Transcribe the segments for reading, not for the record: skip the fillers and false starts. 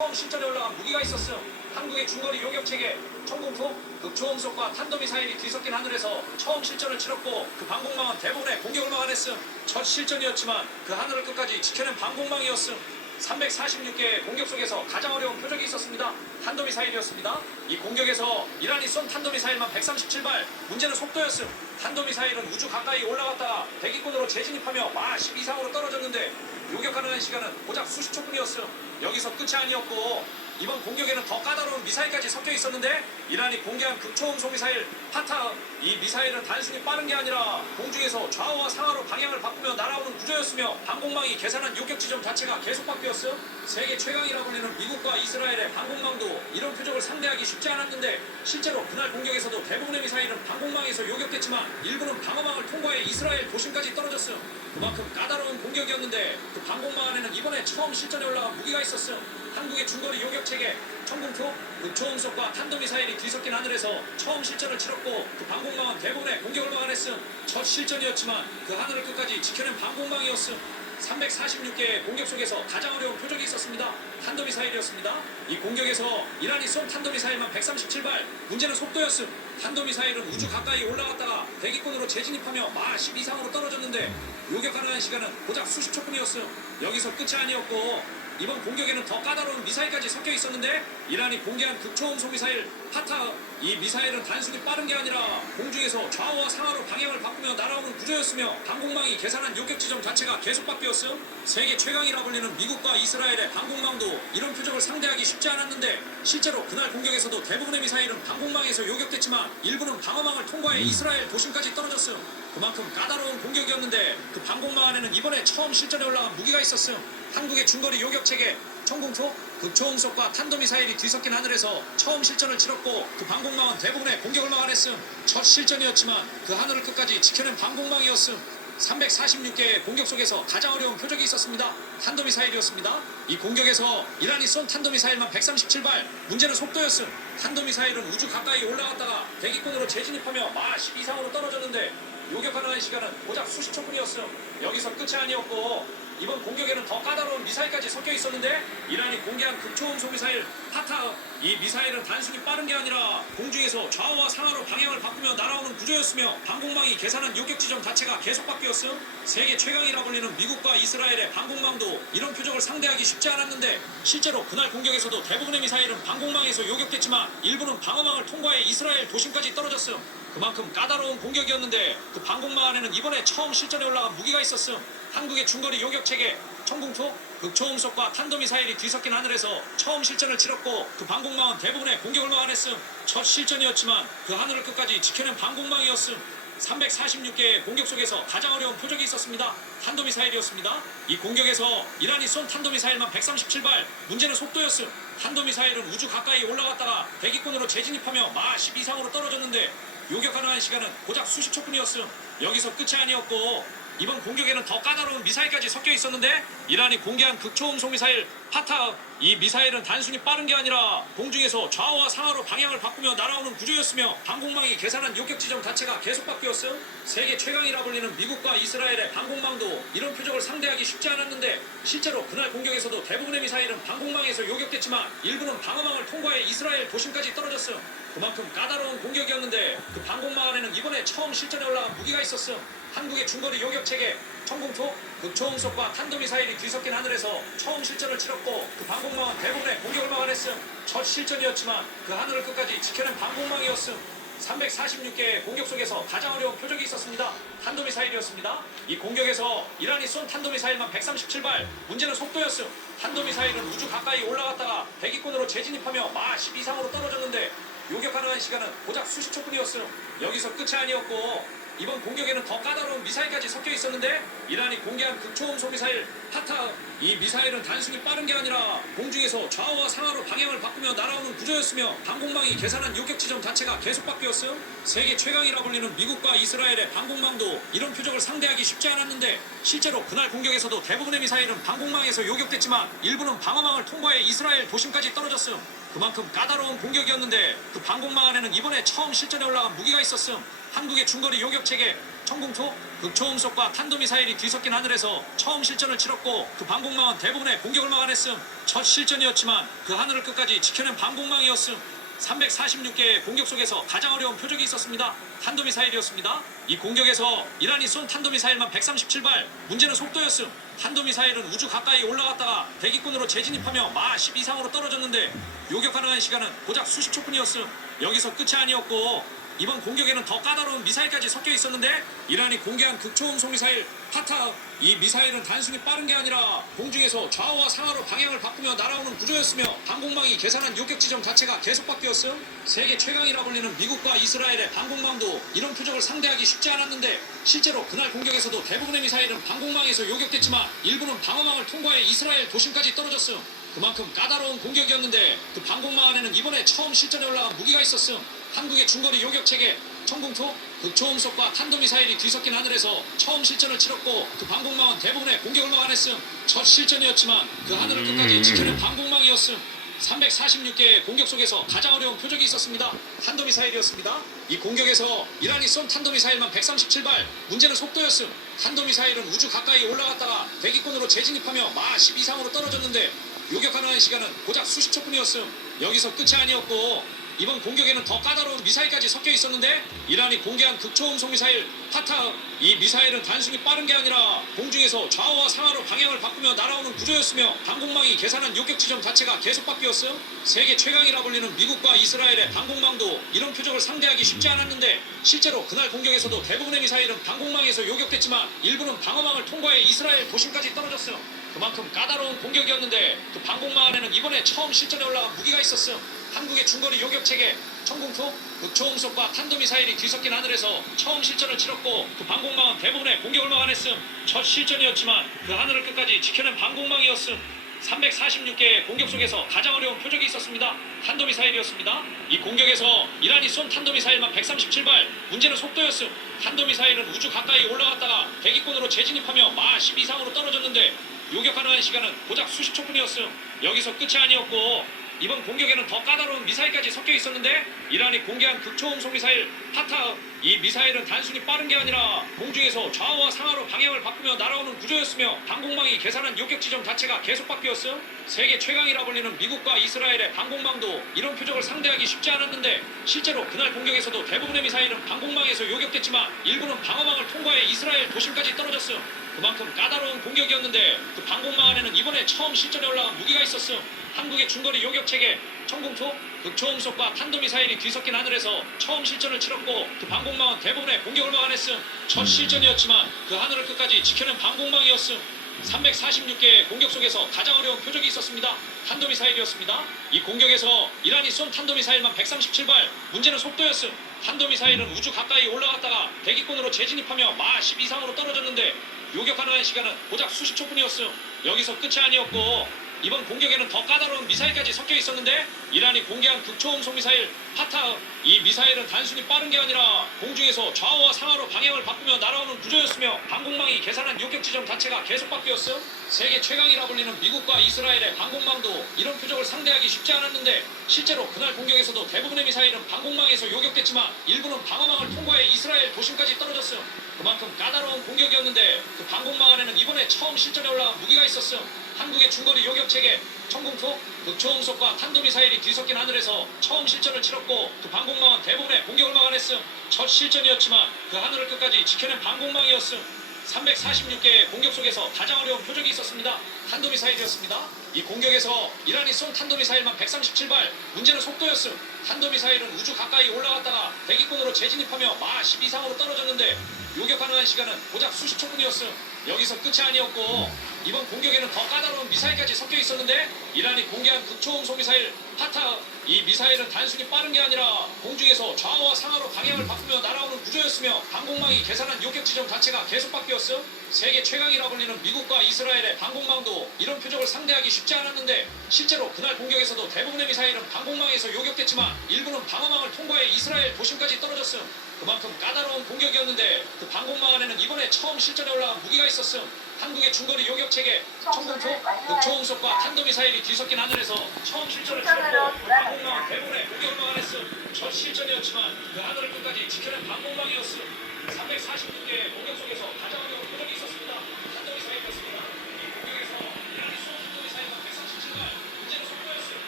처음 실전에 올라간 무기가 있었음. 한국의 중거리 요격체계 청공포, 극초음속과 탄도미사일이 뒤섞인 하늘에서 처음 실전을 치렀고 그 방공망은 대부분의 공격을 막아냈음. 첫 실전이었지만 그 하늘을 끝까지 지켜낸 방공망이었음. 346개의 공격 속에서 가장 어려운 표적이 있었습니다. 탄도미사일이었습니다. 이 공격에서 이란이 쏜 탄도미사일만 137발, 문제는 속도였음. 탄도미사일은 우주 가까이 올라갔다가 대기권으로 재진입하며 마 10 이상으로 떨어졌는데 요격 가능한 시간은 고작 수십 초뿐이었음. 여기서 끝이 아니었고 이번 공격에는 더 까다로운 미사일까지 섞여 있었는데 이란이 공개한 극초음속 미사일 파타흐. 이 미사일은 단순히 빠른 게 아니라 공중에서 좌우와 상하로 방향을 바꾸며 날아오는 구조였으며 방공망이 계산한 요격 지점 자체가 계속 바뀌었어. 세계 최강이라 불리는 미국과 이스라엘의 방공망도 이런 표적을 상대하기 쉽지 않았는데 실제로 그날 공격에서도 대부분의 미사일은 방공망에서 요격됐지만 일부는 방어망을 통과해 이스라엘 도심까지 떨어졌어. 그만큼 까다로운 공격이었는데 그 방공망 안에는 이번에 처음 실전에 올라간 무기가 있었어. 한국의 중거리 요격체계 청공포, 극초음속과 탄도미사일이 뒤섞인 하늘에서 처음 실전을 치렀고 그 방공망은 대부분의 공격을 막아냈음. 첫 실전이었지만 그 하늘을 끝까지 지켜낸 방공망이었음. 346개의 공격 속에서 가장 어려운 표적이 있었습니다. 탄도미사일이었습니다. 이 공격에서 이란이 쏜 탄도미사일만 137발, 문제는 속도였음. 탄도미사일은 우주 가까이 올라갔다가 대기권으로 재진입하며 마 10 이상으로 떨어졌는데 요격 가능한 시간은 고작 수십 초뿐이었음. 여기서 끝이 아니었고 이번 공격에는 더 까다로운 미사일까지 섞여 있었는데 이란이 공개한 극초음속 미사일 파타흐. 이 미사일은 단순히 빠른 게 아니라 공중에서 좌우와 상하로 방향을 바꾸며 날아오는 구조였으며 방공망이 계산한 요격 지점 자체가 계속 바뀌었음. 세계 최강이라 불리는 미국과 이스라엘의 방공망도 이런 표적을 상대하기 쉽지 않았는데 실제로 그날 공격에서도 대부분의 미사일은 방공망에서 요격됐지만 일부는 방어망을 통과해 이스라엘 도심까지 떨어졌음. 그만큼 까다로운 공격이었는데 그 방공망 안에는 이번에 처음 실전에 올라간 무기가 있었음. 한국의 중거리 요격체계 청공포, 극초음속과 탄도미사일이 뒤섞인 하늘에서 처음 실전을 치렀고 그 방공망은 대부분의 공격을 막아냈음. 첫 실전이었지만 그 하늘을 끝까지 지켜낸 방공망이었음. 346개의 공격 속에서 가장 어려운 표적이 있었습니다. 탄도미사일이었습니다. 이 공격에서 이란이 쏜 탄도미사일만 137발, 문제는 속도였음. 탄도미사일은 우주 가까이 올라갔다가 대기권으로 재진입하며 마 10 이상으로 떨어졌는데 요격 가능한 시간은 고작 수십 초뿐이었음. 여기서 끝이 아니었고 이번 공격에는 더 까다로운 미사일까지 섞여 있었는데 이란이 공개한 극초음속 미사일 파타흐. 이 미사일은 단순히 빠른 게 아니라 공중에서 좌우와 상하로 방향을 바꾸며 날아오는 구조였으며 방공망이 계산한 요격 지점 자체가 계속 바뀌었음. 세계 최강이라 불리는 미국과 이스라엘의 방공망도 이런 표적을 상대하기 쉽지 않았는데 실제로 그날 공격에서도 대부분의 미사일은 방공망에서 요격됐지만 일부는 방어망을 통과해 이스라엘 도심까지 떨어졌음. 그만큼 까다로운 공격이었는데 그 방공망 안에는 이번에 처음 실전에 올라간 무기가 있었음. 한국의 중거리 요격체계 청공포, 극초음속과 탄도미사일이 뒤섞인 하늘에서 처음 실전을 치렀고 그 방공망은 대부분의 공격을 막아냈음. 첫 실전이었지만 그 하늘을 끝까지 지켜낸 방공망이었음. 346개의 공격 속에서 가장 어려운 표적이 있었습니다. 탄도미사일이었습니다. 이 공격에서 이란이 쏜 탄도미사일만 137발, 문제는 속도였음. 탄도미사일은 우주 가까이 올라갔다가 대기권으로 재진입하며 마 10 이상으로 떨어졌는데 요격 가능한 시간은 고작 수십 초뿐이었음. 여기서 끝이 아니었고 이번 공격에는 더 까다로운 미사일까지 섞여 있었는데 이란이 공개한 극초음속 미사일 파타흐. 이 미사일은 단순히 빠른 게 아니라 공중에서 좌우와 상하로 방향을 바꾸며 날아오는 구조였으며 방공망이 계산한 요격 지점 자체가 계속 바뀌었음. 세계 최강이라 불리는 미국과 이스라엘의 방공망도 이런 표적을 상대하기 쉽지 않았는데 실제로 그날 공격에서도 대부분의 미사일은 방공망에서 요격됐지만 일부는 방어망을 통과해 이스라엘 도심까지 떨어졌음. 그만큼 까다로운 공격이었는데 그 방공망 안에는 이번에 처음 실전에 올라간 무기가 있었음. 한국의 중거리 요격체계 청공포, 극초음속과 탄도미사일이 뒤섞인 하늘에서 처음 실전을 치렀고 그 방공망은 대부분의 공격을 막아냈음. 첫 실전이었지만 그 하늘을 끝까지 지켜낸 방공망이었음. 346개의 공격 속에서 가장 어려운 표적이 있었습니다. 탄도미사일이었습니다. 이 공격에서 이란이 쏜 탄도미사일만 137발, 문제는 속도였음. 탄도미사일은 우주 가까이 올라갔다가 대기권으로 재진입하며 마 10 이상으로 떨어졌는데 요격 가능한 시간은 고작 수십 초뿐이었음. 여기서 끝이 아니었고 이번 공격에는 더 까다로운 미사일까지 섞여 있었는데 이란이 공개한 극초음속 미사일 파타흐. 이 미사일은 단순히 빠른 게 아니라 공중에서 좌우와 상하로 방향을 바꾸며 날아오는 구조였으며 방공망이 계산한 요격 지점 자체가 계속 바뀌었음. 세계 최강이라 불리는 미국과 이스라엘의 방공망도 이런 표적을 상대하기 쉽지 않았는데 실제로 그날 공격에서도 대부분의 미사일은 방공망에서 요격됐지만 일부는 방어망을 통과해 이스라엘 도심까지 떨어졌음. 그만큼 까다로운 공격이었는데 그 방공망 안에는 이번에 처음 실전에 올라간 무기가 있었음. 한국의 중거리 요격체계 청공포, 극초음속과 탄도미사일이 뒤섞인 하늘에서 처음 실전을 치렀고 그 방공망은 대부분의 공격을 막아냈음. 첫 실전이었지만 그 하늘을 끝까지 지켜낸 방공망이었음. 346개의 공격 속에서 가장 어려운 표적이 있었습니다. 탄도미사일이었습니다. 이 공격에서 이란이 쏜 탄도미사일만 137발. 문제는 속도였음. 탄도미사일은 우주 가까이 올라갔다가 대기권으로 재진입하며 마 10 이상으로 떨어졌는데 요격 가능한 시간은 고작 수십 초뿐이었음. 여기서 끝이 아니었고 이번 공격에는 더 까다로운 미사일까지 섞여 있었는데 이란이 공개한 극초음속 미사일 파타흐. 이 미사일은 단순히 빠른 게 아니라 공중에서 좌우와 상하로 방향을 바꾸며 날아오는 구조였으며 방공망이 계산한 요격 지점 자체가 계속 바뀌었음. 세계 최강이라 불리는 미국과 이스라엘의 방공망도 이런 표적을 상대하기 쉽지 않았는데 실제로 그날 공격에서도 대부분의 미사일은 방공망에서 요격됐지만 일부는 방어망을 통과해 이스라엘 도심까지 떨어졌음. 그만큼 까다로운 공격이었는데 그 방공망 안에는 이번에 처음 실전에 올라간 무기가 있었음. 한국의 중거리 요격체계 청공토 극초음속과 탄도미사일이 뒤섞인 하늘에서 처음 실전을 치렀고 그 방공망은 대부분의 공격을 막아냈음. 첫 실전이었지만 그 하늘을 끝까지 지켜낸 방공망이었음. 346개의 공격 속에서 가장 어려운 표적이 있었습니다. 탄도미사일이었습니다. 이 공격에서 이란이 쏜 탄도미사일만 137발. 문제는 속도였음. 탄도미사일은 우주 가까이 올라갔다가 대기권으로 재진입하며 마 10 이상으로 떨어졌는데 요격 가능한 시간은 고작 수십 초뿐이었음. 여기서 끝이 아니었고 이번 공격에는 더 까다로운 미사일까지 섞여 있었는데 이란이 공개한 극초음속 미사일 파타흐. 이 미사일은 단순히 빠른 게 아니라 공중에서 좌우와 상하로 방향을 바꾸며 날아오는 구조였으며 방공망이 계산한 요격 지점 자체가 계속 바뀌었음. 세계 최강이라 불리는 미국과 이스라엘의 방공망도 이런 표적을 상대하기 쉽지 않았는데 실제로 그날 공격에서도 대부분의 미사일은 방공망에서 요격됐지만 일부는 방어망을 통과해 이스라엘 도심까지 떨어졌음. 그만큼 까다로운 공격이었는데 그 방공망 안에는 이번에 처음 실전에 올라간 무기가 있었음. 한국의 중거리 요격체계 청공토 극초음속과 탄도미사일이 뒤섞인 하늘에서 처음 실전을 치렀고 그 방공망은 대부분의 공격을 막아냈음. 첫 실전이었지만 그 하늘을 끝까지 지켜낸 방공망이었음. 346개의 공격 속에서 가장 어려운 표적이 있었습니다. 탄도미사일이었습니다. 이 공격에서 이란이 쏜 탄도미사일만 137발. 문제는 속도였음. 탄도미사일은 우주 가까이 올라갔다가 대기권으로 재진입하며 마 10 이상으로 떨어졌는데 요격 가능한 시간은 고작 수십 초뿐이었음. 여기서 끝이 아니었고 이번 공격에는 더 까다로운 미사일까지 섞여 있었는데 이란이 공개한 극초음속 미사일 파타흐. 이 미사일은 단순히 빠른 게 아니라 공중에서 좌우와 상하로 방향을 바꾸며 날아오는 구조였으며 방공망이 계산한 요격 지점 자체가 계속 바뀌었음. 세계 최강이라 불리는 미국과 이스라엘의 방공망도 이런 표적을 상대하기 쉽지 않았는데 실제로 그날 공격에서도 대부분의 미사일은 방공망에서 요격됐지만 일부는 방어망을 통과해 이스라엘 도심까지 떨어졌음. 그만큼 까다로운 공격이었는데 그 방공망 안에는 이번에 처음 실전에 올라간 무기가 있었음. 한국의 중거리 요격체계 청공토 극초음속과 탄도미사일이 뒤섞인 하늘에서 처음 실전을 치렀고 그 방공망은 대부분의 공격을 막아냈음. 첫 실전이었지만 그 하늘을 끝까지 지켜낸 방공망이었음. 346개의 공격 속에서 가장 어려운 표적이 있었습니다. 탄도미사일이었습니다. 이 공격에서 이란이 쏜 탄도미사일만 137발. 문제는 속도였음. 탄도미사일은 우주 가까이 올라갔다가 대기권으로 재진입하며 마 10 이상으로 떨어졌는데 요격 가능한 시간은 고작 수십 초뿐이었음. 여기서 끝이 아니었고 이번 공격에는 더 까다로운 미사일까지 섞여 있었는데 이란이 공개한 극초음속 미사일 파타흐. 이 미사일은 단순히 빠른 게 아니라 공중에서 좌우와 상하로 방향을 바꾸며 날아오는 구조였으며 방공망이 계산한 요격 지점 자체가 계속 바뀌었음. 세계 최강이라 불리는 미국과 이스라엘의 방공망도 이런 표적을 상대하기 쉽지 않았는데 실제로 그날 공격에서도 대부분의 미사일은 방공망에서 요격됐지만 일부는 방어망을 통과해 이스라엘 도심까지 떨어졌음. 그만큼 까다로운 공격이었는데 그 방공망 안에는 이번에 처음 실전에 올라간 무기가 있었음. 한국의 중거리 요격체계 청공토 극초음속과 탄도미사일이 뒤섞인 하늘에서 처음 실전을 치렀고 그 방공망은 대부분의 공격을 막아냈음. 첫 실전이었지만 그 하늘을 끝까지 지켜낸 방공망이었음. 346개의 공격 속에서 가장 어려운 표적이 있었습니다. 탄도미사일이었습니다. 이 공격에서 이란이 쏜 탄도미사일만 137발. 문제는 속도였음. 탄도미사일은 우주 가까이 올라갔다가 대기권으로 재진입하며 마 10 이상으로 떨어졌는데 요격 가능한 시간은 고작 수십 초뿐이었음. 여기서 끝이 아니었고 이번 공격에는 더 까다로운 미사일까지 섞여 있었는데 이란이 공개한 극초음속 미사일 파타흐. 이 미사일은 단순히 빠른 게 아니라 공중에서 좌우와 상하로 방향을 바꾸며 날아오는 구조였으며 방공망이 계산한 요격 지점 자체가 계속 바뀌었음. 세계 최강이라 불리는 미국과 이스라엘의 방공망도 이런 표적을 상대하기 쉽지 않았는데 실제로 그날 공격에서도 대부분의 미사일은 방공망에서 요격됐지만 일부는 방어망을 통과해 이스라엘 도심까지 떨어졌음. 그만큼 까다로운 공격이었는데 그 방공망 안에는 이번에 처음 실전에 올라간 무기가 있었음. 한국의 중거리 요격체계 청공토 극초음속과 탄도미사일이 뒤섞인 하늘에서 처음 실전을 치렀고 그 방공망은 대부분의 공격을 막아냈음. 첫 실전이었지만 그 하늘을 끝까지 지켜낸 방공망이었음. 346개의 공격 속에서 가장 어려운 표정이 있었습니다. 탄도미사일이었습니다. 이 공격에서 이란이 쏜 탄도미사일은 137발, 문제는 속도였어요.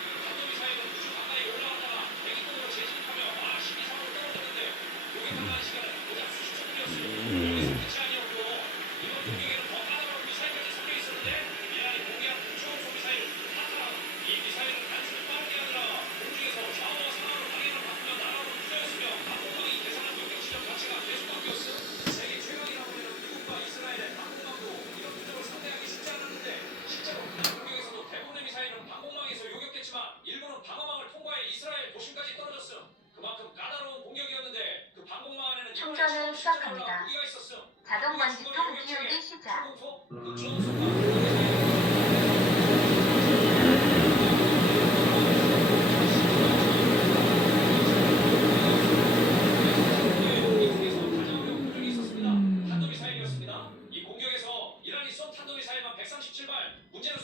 탄도미사일은 우주 가까이 올라갔다가 대기권으로 재진입하며 마 12상으로 떨어졌는데 요격하는 시간은 고작 수십 초뿐이었어요. 여기서 끝이 아니었고 이번 공격에는 더 까다로운 미사일까지 섞여 있었는데 이란이 공개한 구초음속 미사일 파타, 이 미사일은 단순히 빠른 게 아니라 공중에서 좌우와 상하로 방향을 바꾸며 날아오는 구조였으며 방공망이 계산한 공격 지점 자체가 계속 바뀌었어. 세계 최강이라고 하는 미국과 이스라엘의 방공망도 이런 표적을 상대하기 쉽지 않았는데 실제로 그날 공격에서도 대부분의 미사일은 방공망에서 요격됐지만 일부는 방어망을 통과해 이스라엘 도심까지 떨어졌어. 그만큼 까다로운 공격이었는데 그 방공망 안에는 충전을 시작합니다. 무기가 있었어. 자동 먼지통 비우기 시작. 그 주원소가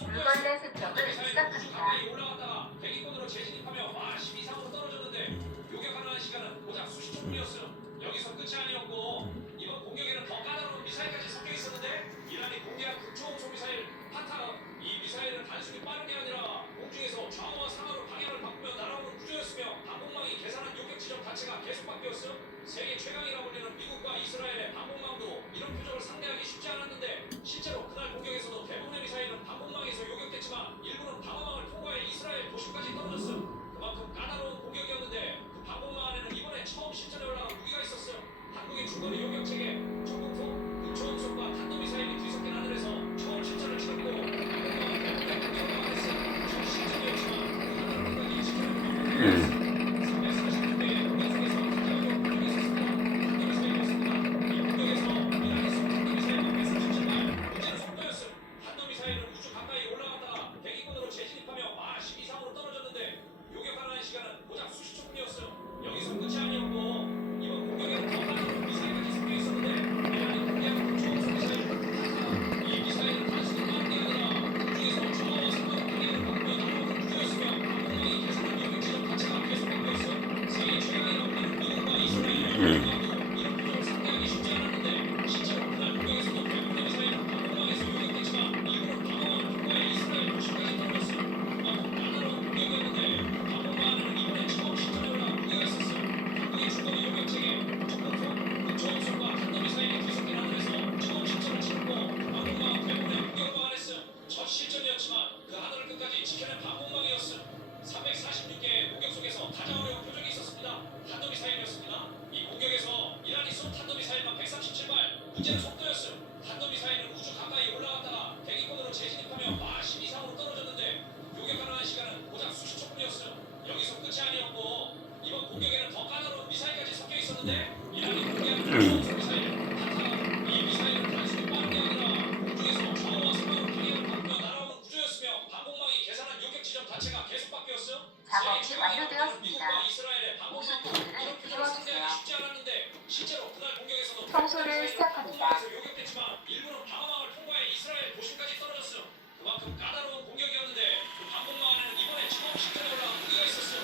물걸레 습격을 시작합니다. 올라갔다가 대기권으로 재진입하며 마 12상으로 떨어졌는데 요격하는 시간은 고작 수십 초뿐이었어요. 여기서 끝이 아니었고 이번 공격에는 더 까다로운 미사일까지 섞여 있었는데 이란이 공개한 극초음속 미사일 파타, 이 미사일은 단순히 빠른 게 아니라 공중에서 좌우와 상하로 방향을 바꾸며 날아오는 구조였으며 방공망이 계산한 요격 지점 자체가 계속 바뀌었어. 세계 최강이라고 불리는 미국과 이스라엘의 방공망도 이런 표적을 상대하기 쉽지 않았는데 실제로 그날 공격에서도 대부분의 미사일은 방공망에서 요격됐지만 일부는 방어망을 통과해 이스라엘 도심까지 떨어졌어. 그만큼 까다로운 공격이었는데 그 방공망 안에는 이번에 처음 실전에 올라간 무기가 있었어. 한국의 중거리 요격체계 전공포, 극초음속과 탄도미사일이 뒤섞인 하늘에서 처음 실전을 치렀고 방공망은 대부분의 공격을 했어. 첫 실전이었지만 그 하늘을 끝까지 지켜낸 방공망이었어. 346개의 공격 속에서 가장 어려운 표적이 있었습니다. 탄도미사일이었습니다. 이 공격에서 이란이 쏜 탄도미사일은 137발, 문제는 속도였어. 탄도미사일은 우주 가까이 올라갔다가 대기권으로 재진입하며 마 12상으로 떨어졌는데 요격하는 시간은 고작 수십 초뿐이었어요. 여기서 끝이 아니었고 이번 공격에는 더 많은 미사일까지 섞여 있었는데 이란이 공개한 극초음속 미사일 파타, 이 미사일은 단순히 빠른 게 아니라 공중에서 좌우와 상하로 방향을 바꾸며 날아오는 구조였으며 방공망이 계산한 요격 지점 자체가 계속 바뀌었어. 세계 최강이라고 불리는 미국과 이스라엘의 방공망도 이런 표적을 상대하기 쉽지 않았는데 실제로 그날 공격에서도 대부분의 미사일은 방공망에서 요격됐지만 일부는 방어망을 통과해 이스라엘 도심까지 떨어졌어. 그만큼 까다로운 공격이었는데 그 방공망 안에는 이번에 처음 실전에 올라간 무기가 있었어. 한국의 중거리 요격체계 전공포, 극초음속과 탄도미사일이 뒤섞인 하늘에서 처음 실전을 치렀고 그 방공망은 대부분의 공격을 막아냈어. 첫 실전이었지만 그 하늘을 끝까지 지켜낸 방공망이었어. 346개의 공격 속에서 가장 어려운 표적이 있었습니다. 탄도미사일이었습니다. 이 공격에서 이란이 쏜 탄도미사일만 137발, 문제는 속도였어. 탄도미사일은 우주 가까이 올라갔다가 대기권으로 재진입하며 마 12상으로 떨어졌는데 요격하는 시간은 고작 수십 초뿐이었어. 여기서 끝이 아니었고 이번 공격에는 더 까다로운 미사일까지 섞여 있었는데 이란이 공개한 극초음속 미사일 파타, 이 미사일은 단순히 빠른 게 아니라 공중에서 좌우와 상하로 방향을 바꾸며 날아오는 구조였으며 방공망이 계산한 요격 지점 자체가 계속 바뀌었어. 작업이 완료되었습니다. 미국과 이스라엘의 방공망도 우수통을 이런 표적을 상대하기 띄워주세요. 쉽지 않았는데 실제로 그날 공격에서도 청소를 시작합니다. 방공망에서 요격됐지만 일부는 방어망을 통과해 이스라엘 도심까지 떨어졌어. 그만큼 까다로운 공격이었는데 그 방공망 안에는 이번에 처음 실전에 올라간 무기가 있었어.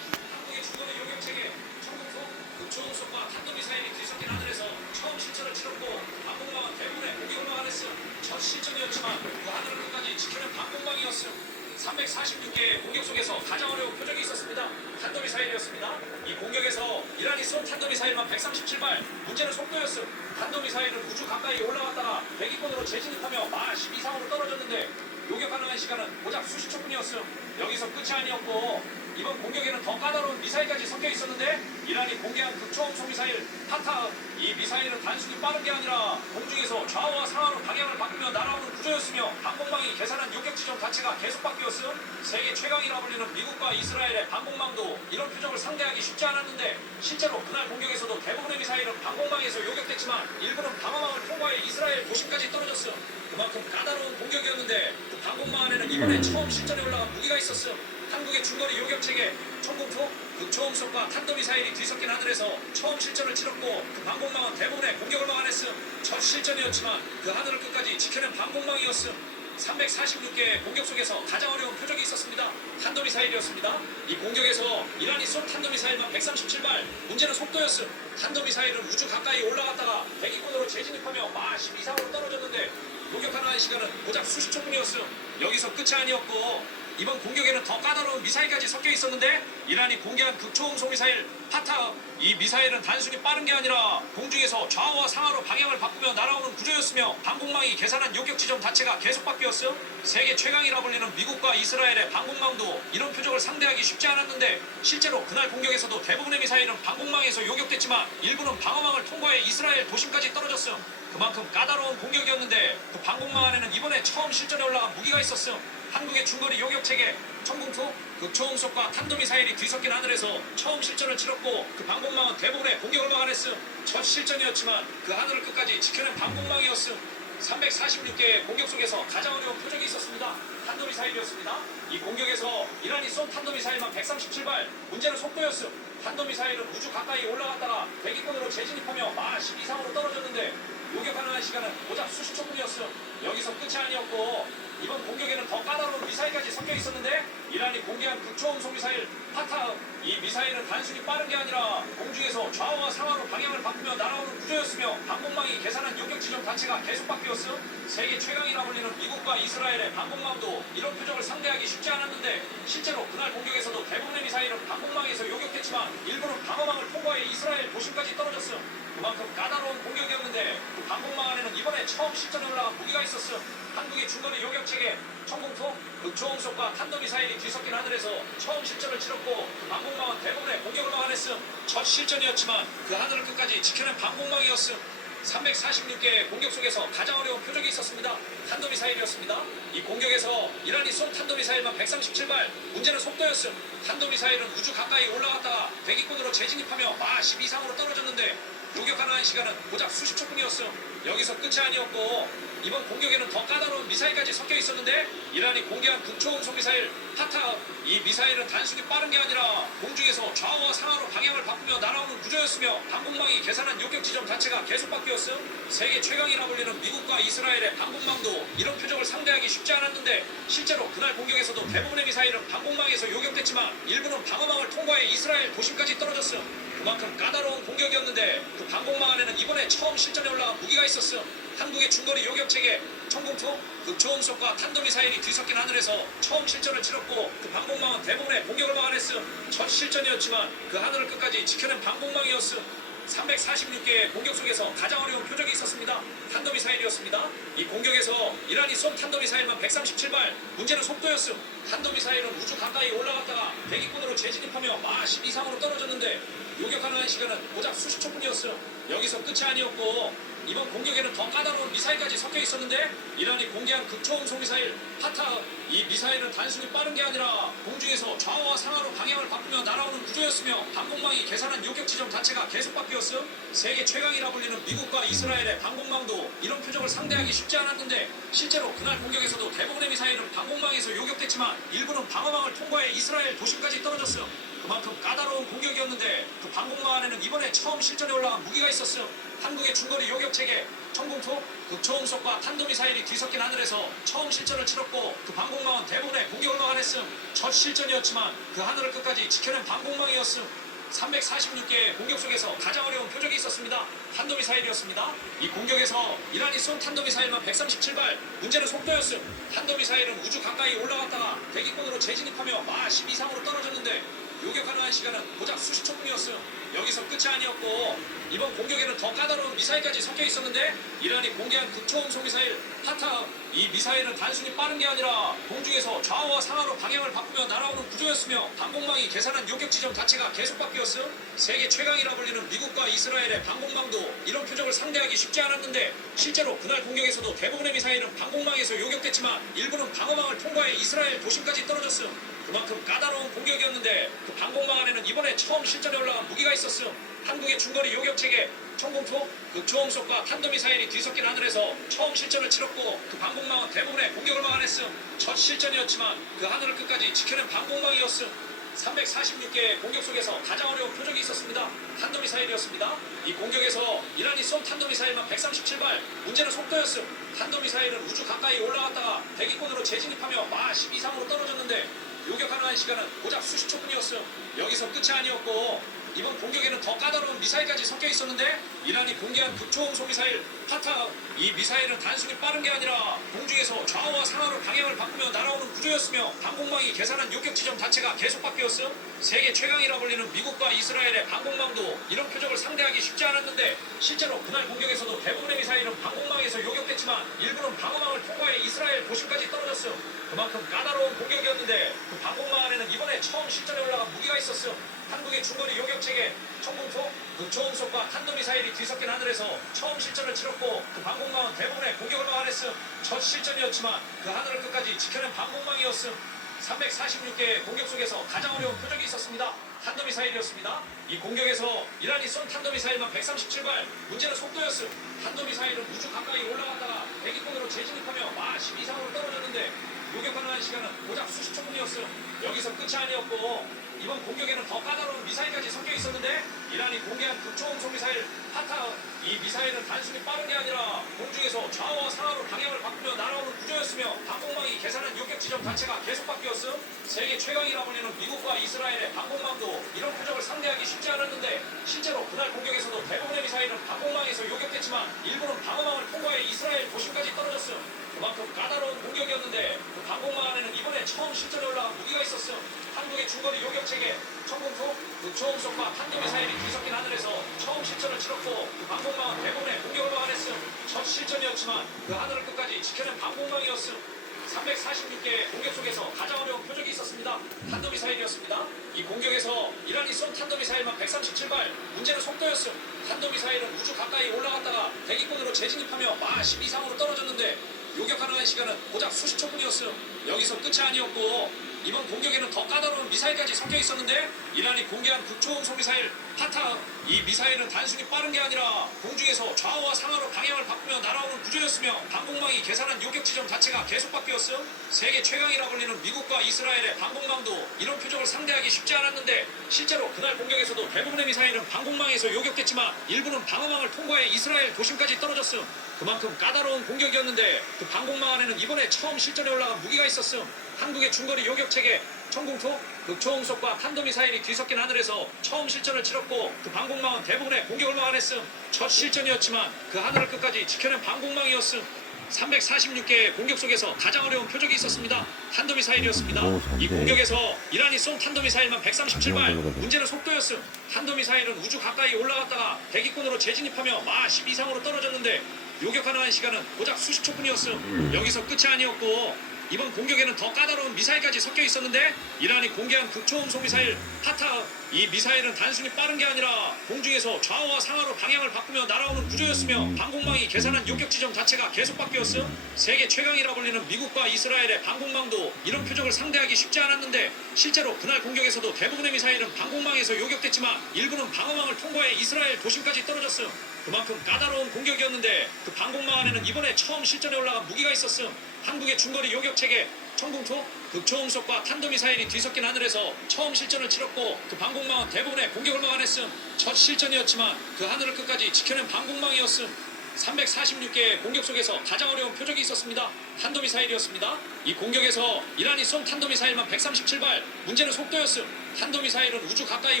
한국의 중거리 요격체계 전공포, 극초음속과 탄도미사일이 뒤섞인 하늘에서 처음 실전을 치렀고 방공망은 대부분의 공격을 막아냈어. 첫 실전이었지만 그 하늘을 끝까지 지켜낸 방공망이었어. 346개의 공격 속에서 가장 어려운 표적이 있었습니다. 탄도미사일이었습니다. 이 공격에서 이란이 쏜 탄도미사일만 137발, 문제는 속도였어. 탄도미사일은 우주 가까이 올라갔다가 대기권으로 재진입하며 마 12상으로 떨어졌는데 요격하는 시간은 고작 수십 초뿐이었어. 여기서 끝이 아니었고 이번 공격에는 더 까다로운 미사일까지 섞여 있었는데 이란이 공개한 극초음속 미사일 파타, 이 미사일은 단순히 빠른 게 아니라 공중에서 좌우와 상하로 방향을 바꾸며 날아오는 구조였으며 방공망이 계산한 요격 지점 자체가 계속 바뀌었어. 세계 최강이라 불리는 미국과 이스라엘의 방공망도 이런 표적을 상대하기 쉽지 않았는데 실제로 그날 공격에서도 대부분의 미사일은 방공망에서 요격됐지만 일부는 방어망을 통과해 이스라엘 도심까지 떨어졌어. 그만큼 까다로운 공격이었는데 그 방공망 안에는 이번에 처음 실전에 올라간 무기가 있었어. 한국의 중거리 요격체계 전공포, 극초음속과 탄도미사일이 뒤섞인 하늘에서 처음 실전을 치렀고 그 방공망은 대부분의 공격을 막아냈어. 첫 실전이었지만 그 하늘을 끝까지 지켜낸 방공망이었어. 346개의 공격 속에서 가장 어려운 표적이 있었습니다. 탄도미사일이었습니다. 이 공격에서 이란이 쏜 탄도미사일만 137발. 문제는 속도였음. 탄도미사일은 우주 가까이 올라갔다가 대기권으로 재진입하며 마 10 이상으로 떨어졌는데 공격하는 시간은 고작 수십 초 뿐이었음. 여기서 끝이 아니었고 이번 공격에는 더 까다로운 미사일까지 섞여 있었는데 이란이 공개한 극초음속 미사일 파타흐. 이 미사일은 단순히 빠른 게 아니라 공중에서 좌우와 상하로 방향을 바꾸며 날아오는 구조였으며 방공망이 계산한 요격 지점 자체가 계속 바뀌었음. 세계 최강이라 불리는 미국과 이스라엘의 방공망도 이런 표적을 상대하기 쉽지 않았는데 실제로 그날 공격에서도 대부분의 미사일은 방공망에서 요격됐지만 일부는 방어망을 통과해 이스라엘 도심까지 떨어졌음. 그만큼 까다로운 공격이었는데 그 방공망 안에는 이번에 처음 실전에 올라간 무기가 있었음. 한국의 중거리 요격체계 청공투 극초음속과 탄도미사일이 뒤섞인 하늘에서 처음 실전을 치렀고 그 방공망은 대부분의 공격을 막아냈음. 첫 실전이었지만 그 하늘을 끝까지 지켜낸 방공망이었음. 346개의 공격 속에서 가장 어려운 표적이 있었습니다. 탄도미사일이었습니다. 이 공격에서 이란이 쏜 탄도미사일만 137발. 문제는 속도였음. 탄도미사일은 우주 가까이 올라갔다가 대기권으로 재진입하며 마 10 이상으로 떨어졌는데 요격하는 시간은 고작 수십 초뿐이었음. 여기서 끝이 아니었고 이번 공격에는 더 까다로운 미사일까지 섞여 있었는데 이란이 공개한 극초음속 미사일 파타흐. 이 미사일은 단순히 빠른 게 아니라 공중에서 좌우와 상하로 방향을 바꾸며 날아오는 구조였으며 방공망이 계산한 요격 지점 자체가 계속 바뀌었음. 세계 최강이라 불리는 미국과 이스라엘의 방공망도 이런 표적을 상대하기 쉽지 않았는데 실제로 그날 공격에서도 대부분의 미사일은 방공망에서 요격했지만 일부는 방어망을 통과해 이스라엘 도심까지 떨어졌음. 그만큼 까다로운 공격이었는데 그 방공망 안에는 이번에 처음 실전에 올라간 무기가 있었음. 한국의 중거리 요격체계 청공투 극초음속과 탄도미사일이 뒤섞인 하늘에서 처음 실전을 치렀고 그 방공망은 대부분의 공격을 막아냈음. 첫 실전이었지만 그 하늘을 끝까지 지켜낸 방공망이었음. 346개의 공격 속에서 가장 어려운 표적이 있었습니다. 탄도미사일이었습니다. 이 공격에서 이란이 쏜 탄도미사일만 137발. 문제는 속도였음. 탄도미사일은 우주 가까이 올라갔다가 대기권으로 재진입하며 마 10 이상으로 떨어졌는데 요격하는 시간은 고작 수십 초뿐이었음. 여기서 끝이 아니었고 이번 공격에는 더 까다로운 미사일까지 섞여 있었는데 이란이 공개한 극초음속 미사일 파타흐. 이 미사일은 단순히 빠른 게 아니라 공중에서 좌우와 상하로 방향을 바꾸며 날아오는 구조였으며 방공망이 계산한 요격 지점 자체가 계속 바뀌었음. 세계 최강이라 불리는 미국과 이스라엘의 방공망도 이런 표적을 상대하기 쉽지 않았는데 실제로 그날 공격에서도 대부분의 미사일은 방공망에서 요격됐지만 일부는 방어망을 통과해 이스라엘 도심까지 떨어졌음. 그만큼 까다로운 공격이었는데 그 방공망 안에는 이번에 처음 실전에 올라간 무기가 있었음. 한국의 중거리 요격체계 청공투 극초음속과 탄도미사일이 뒤섞인 하늘에서 처음 실전을 치렀고 그 방공망은 대부분의 공격을 막아냈음. 첫 실전이었지만 그 하늘을 끝까지 지켜낸 방공망이었음. 346개의 공격 속에서 가장 어려운 표적이 있었습니다. 탄도미사일이었습니다. 이 공격에서 이란이 쏜 탄도미사일만 137발. 문제는 속도였음. 탄도미사일은 우주 가까이 올라갔다가 대기권으로 재진입하며 마 10 이상으로 떨어졌는데 요격하는 시간은 고작 수십 초뿐이었음. 여기서 끝이 아니었고 이번 공격에는 더 까다로운 미사일까지 섞여 있었는데 이란이 공개한 극초음속 미사일 파타흐. 이 미사일은 단순히 빠른 게 아니라 공중에서 좌우와 상하로 방향을 바꾸며 날아오는 구조였으며 방공망이 계산한 요격 지점 자체가 계속 바뀌었음. 세계 최강이라 불리는 미국과 이스라엘의 방공망도 이런 표적을 상대하기 쉽지 않았는데 실제로 그날 공격에서도 대부분의 미사일은 방공망에서 요격됐지만 일부는 방어망을 통과해 이스라엘 도심까지 떨어졌음. 그만큼 까다로운 공격이었는데 그 방공망 안에는 이번에 처음 실전에 올라간 무기가 있었음. 한국의 중거리 요격체계 청공투 극초음속과 탄도미사일이 뒤섞인 하늘에서 처음 실전을 치렀고 그 방공망은 대부분의 공격을 막아냈음. 첫 실전이었지만 그 하늘을 끝까지 지켜낸 방공망이었음. 346개의 공격 속에서 가장 어려운 표적이 있었습니다. 탄도미사일이었습니다. 이 공격에서 이란이 쏜 탄도미사일만 137발. 문제는 속도였음. 탄도미사일은 우주 가까이 올라갔다가 대기권으로 재진입하며 마 10 이상으로 떨어졌는데 요격하는 시간은 고작 수십 초뿐이었음. 여기서 끝이 아니었고 이번 공격에는 더 까다로운 미사일까지 섞여 있었는데 이란이 공개한 극초음속 미사일 파타흐. 이 미사일은 단순히 빠른 게 아니라 공중에서 좌우와 상하로 방향을 바꾸며 날아오는 구조였으며 방공망이 계산한 요격 지점 자체가 계속 바뀌었음. 세계 최강이라 불리는 미국과 이스라엘의 방공망도 이런 표적을 상대하기 쉽지 않았는데 실제로 그날 공격에서도 대부분의 미사일은 방공망에서 요격됐지만 일부는 방어망을 통과해 이스라엘 도심까지 떨어졌음. 그만큼 까다로운 공격이었는데 그 방공망 안에는 이번에 처음 실전에 올라간 무기가 있었음. 한국의 중거리 요격체계 청공투 극초음속과 탄도미사일이 뒤섞인 하늘에서 처음 실전을 치렀고 그 방공망은 대부분의 공격을 막아냈음. 첫 실전이었지만 그 하늘을 끝까지 지켜낸 방공망이었음. 346개의 공격 속에서 가장 어려운 표적이 있었습니다. 탄도미사일이었습니다. 이 공격에서 이란이 쏜 탄도미사일만 137발, 문제는 속도였음. 탄도미사일은 우주 가까이 올라갔다가 대기권으로 재진입하며 마 10 이상으로 떨어졌는데 요격하는 시간은 고작 수십 초뿐이었음. 여기서 끝이 아니었고 이번 공격에는 더 까다로운 미사일까지 섞여 있었는데 이란이 공개한 극초음속 미사일 파타. 이 미사일은 단순히 빠른 게 아니라 공중에서 좌우와 상하로 방향을 바꾸며 날아오는 구조였으며 방공망이 계산한 요격 지점 자체가 계속 바뀌었음. 세계 최강이라 불리는 미국과 이스라엘의 방공망도 이런 표적을 상대하기 쉽지 않았는데 실제로 그날 공격에서도 대부분의 미사일은 방공망에서 요격됐지만 일부는 방어망을 통과해 이스라엘 도심까지 떨어졌음. 그만큼 까다로운 공격이었는데 그 방공망 안에는 이번에 처음 실전에 올라간 무기가 있었음. 한국의 중거리 요격체계 청공포, 극초음속과 탄도미사일이 뒤섞인 하늘에서 처음 실전을 치렀고 그 방공망은 대부분의 공격을 막아냈음. 첫 실전이었지만 그 하늘을 끝까지 지켜낸 방공망이었음. 346개의 공격 속에서 가장 어려운 표적이 있었습니다. 탄도미사일이었습니다. 이 공격에서 이란이 쏜 탄도미사일만 137발, 문제는 속도였음. 탄도미사일은 우주 가까이 올라갔다가 대기권으로 재진입하며 마 10 이상으로 떨어졌는데 요격하는 시간은 고작 수십 초뿐이었음. 여기서 끝이 아니었고 이번 공격에는 더 까다로운 미사일까지 섞여 있었는데 이란이 공개한 극초음속 미사일 파타. 이 미사일은 단순히 빠른 게 아니라 공중에서 좌우와 상하로 방향을 바꾸며 날아오는 구조였으며 방공망이 계산한 요격 지점 자체가 계속 바뀌었음. 세계 최강이라 불리는 미국과 이스라엘의 방공망도 이런 표적을 상대하기 쉽지 않았는데 실제로 그날 공격에서도 대부분의 미사일은 방공망에서 요격됐지만 일부는 방어망을 통과해 이스라엘 도심까지 떨어졌음. 그만큼 까다로운 공격이었는데 그 방공망 안에는 이번에 처음 실전에 올라간 무기가 있었음. 한국의 중거리 요격체계 청공포, 극초음속과 탄도미사일이 뒤섞인 하늘에서 처음 실전을 치렀고 그 방공망은 대부분의 공격을 막아냈음. 첫 실전이었지만 그 하늘을 끝까지 지켜낸 방공망이었음. 346개의 공격 속에서 가장 어려운 표적이 있었습니다. 탄도미사일이었습니다. 이 공격에서 이란이 쏜 탄도미사일만 137발, 문제는 속도였음. 탄도미사일은 우주 가까이 올라갔다가 대기권으로 재진입하며 마 10 이상으로 떨어졌는데 요격하는 시간은 고작 수십 초뿐이었음. 여기서 끝이 아니었고 이번 공격에는 더 까다로운 미사일까지 섞여 있었는데 이란이 공개한 극초음속 미사일 파타. 이 미사일은 단순히 빠른 게 아니라 공중에서 좌우와 상하로 방향을 바꾸며 날아오는 구조였으며 방공망이 계산한 요격 지점 자체가 계속 바뀌었음. 세계 최강이라 불리는 미국과 이스라엘의 방공망도 이런 표적을 상대하기 쉽지 않았는데 실제로 그날 공격에서도 대부분의 미사일은 방공망에서 요격됐지만 일부는 방어망을 통과해 이스라엘 도심까지 떨어졌음. 그만큼 까다로운 공격이었는데 그 방공망 안에는 이번에 처음 실전에 올라간 무기가 있었음. 한국의 중거리 요격체계 청공포, 극초음속과 탄도미사일이 뒤섞인 하늘에서 처음 실전을 치렀고 그 방공망은 대부분의 공격을 막아냈음. 첫 실전이었지만 그 하늘을 끝까지 지켜낸 방공망이었음. 346개의 공격 속에서 가장 어려운 표적이 있었습니다. 탄도미사일이었습니다. 이 공격에서 이란이 쏜 탄도미사일만 137발, 문제는 속도였음. 탄도미사일은 우주 가까이 올라갔다가 대기권으로 재진입하며 마 10 이상으로 떨어졌는데 요격하는 시간은 고작 수십 초뿐이었음. 여기서 끝이 아니었고 이번 공격에는 더 까다로운 미사일까지 섞여 있었는데 이란이 공개한 극초음속 미사일 파타. 이 미사일은 단순히 빠른 게 아니라 공중에서 좌우와 상하로 방향을 바꾸며 날아오는 구조였으며 방공망이 계산한 요격 지점 자체가 계속 바뀌었음. 세계 최강이라 불리는 미국과 이스라엘의 방공망도 이런 표적을 상대하기 쉽지 않았는데 실제로 그날 공격에서도 대부분의 미사일은 방공망에서 요격됐지만 일부는 방어망을 통과해 이스라엘 도심까지 떨어졌음. 그만큼 까다로운 공격이었는데 그 방공망 안에는 이번에 처음 실전에 올라간 무기가 있었음. 한국의 중거리 요격체계 청공포, 극초음속과 탄도미사일이 뒤섞인 하늘에서 처음 실전을 치렀고 그 방공망은 대부분의 공격을 막아냈음. 첫 실전이었지만 그 하늘을 끝까지 지켜낸 방공망이었음. 346개의 공격 속에서 가장 어려운 표적이 있었습니다. 탄도미사일이었습니다. 이 공격에서 이란이 쏜 탄도미사일만 137발, 문제는 속도였음. 탄도미사일은 우주 가까이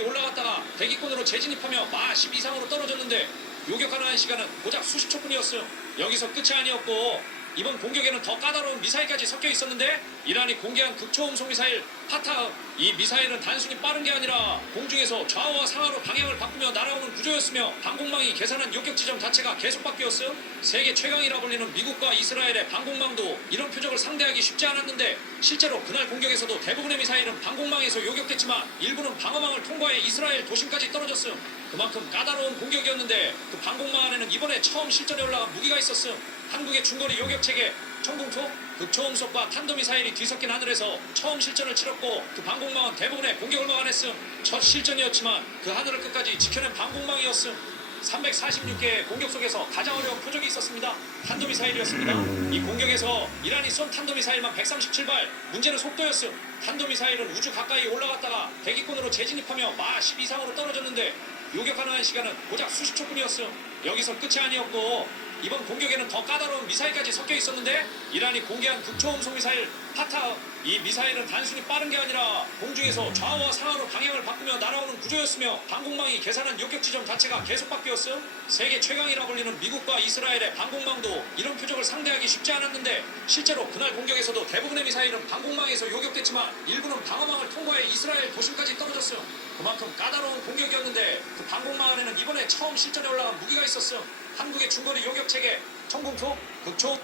올라갔다가 대기권으로 재진입하며 마 10 이상으로 떨어졌는데 요격하는 시간은 고작 수십 초뿐이었음. 여기서 끝이 아니었고 이번 공격에는 더 까다로운 미사일까지 섞여 있었는데 이란이 공개한 극초음속 미사일 파타. 이 미사일은 단순히 빠른 게 아니라 공중에서 좌우와 상하로 방향을 바꾸며 날아오는 구조였으며 방공망이 계산한 요격 지점 자체가 계속 바뀌었음. 세계 최강이라 불리는 미국과 이스라엘의 방공망도 이런 표적을 상대하기 쉽지 않았는데 실제로 그날 공격에서도 대부분의 미사일은 방공망에서 요격됐지만 일부는 방어망을 통과해 이스라엘 도심까지 떨어졌음. 그만큼 까다로운 공격이었는데 그 방공망 안에는 이번에 처음 실전에 올라간 무기가 있었음. 한국의 중거리 요격체계 청공포, 극초음속과 탄도미사일이 뒤섞인 하늘에서 처음 실전을 치렀고 그 방공망은 대부분의 공격을 막아냈음. 첫 실전이었지만 그 하늘을 끝까지 지켜낸 방공망이었음. 346개의 공격 속에서 가장 어려운 표적이 있었습니다. 탄도미사일이었습니다. 이 공격에서 이란이 쏜 탄도미사일만 137발. 문제는 속도였음. 탄도미사일은 우주 가까이 올라갔다가 대기권으로 재진입하며 마 10 이상으로 떨어졌는데 요격 가능한 시간은 고작 수십 초뿐이었음. 여기서 끝이 아니었고 이번 공격에는 더 까다로운 미사일까지 섞여 있었는데 이란이 공개한 극초음속 미사일 파타. 이 미사일은 단순히 빠른 게 아니라 공중에서 좌우와 상하로 방향을 바꾸며 날아오는 구조였으며 방공망이 계산한 요격 지점 자체가 계속 바뀌었음. 세계 최강이라 불리는 미국과 이스라엘의 방공망도 이런 표적을 상대하기 쉽지 않았는데 실제로 그날 공격에서도 대부분의 미사일은 방공망에서 요격됐지만 일부는 방어망을 통과해 이스라엘 도심까지 떨어졌음. 그만큼 까다로운 공격이었는데 그 방공망 안에는 이번에 처음 실전에 올라간 무기가 있었음. 한국의 중거리 요격 체계 청공투 극초.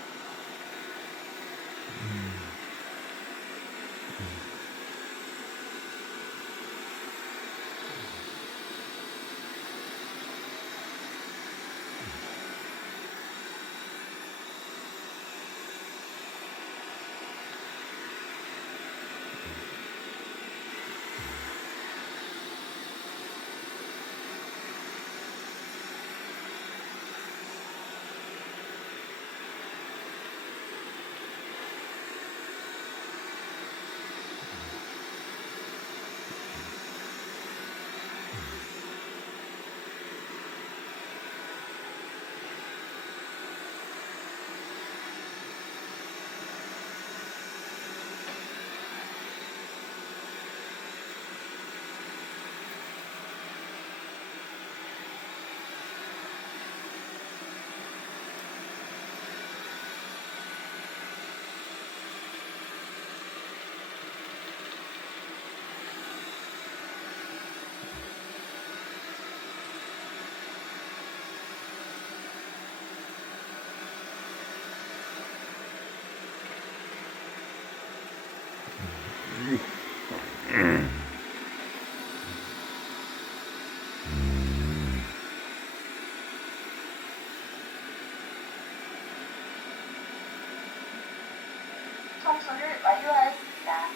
청소를 완료하였습니다.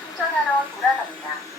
충전하러 돌아갑니다.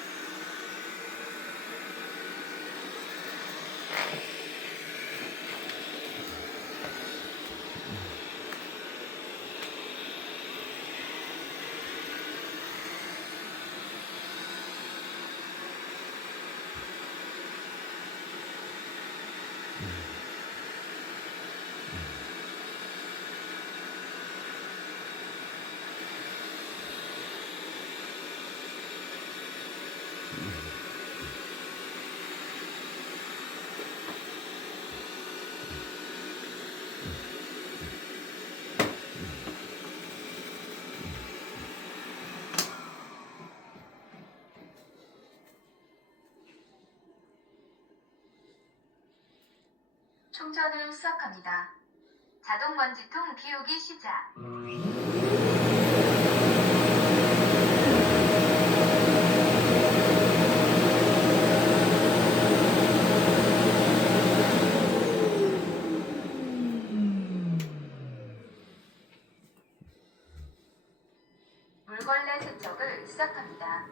충전을 시작합니다. 자동 먼지통 비우기 시작. 물걸레 세척을 시작합니다.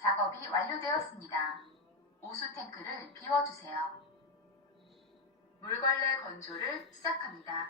작업이 완료되었습니다. 오수 탱크를 비워주세요. 물걸레 건조를 시작합니다.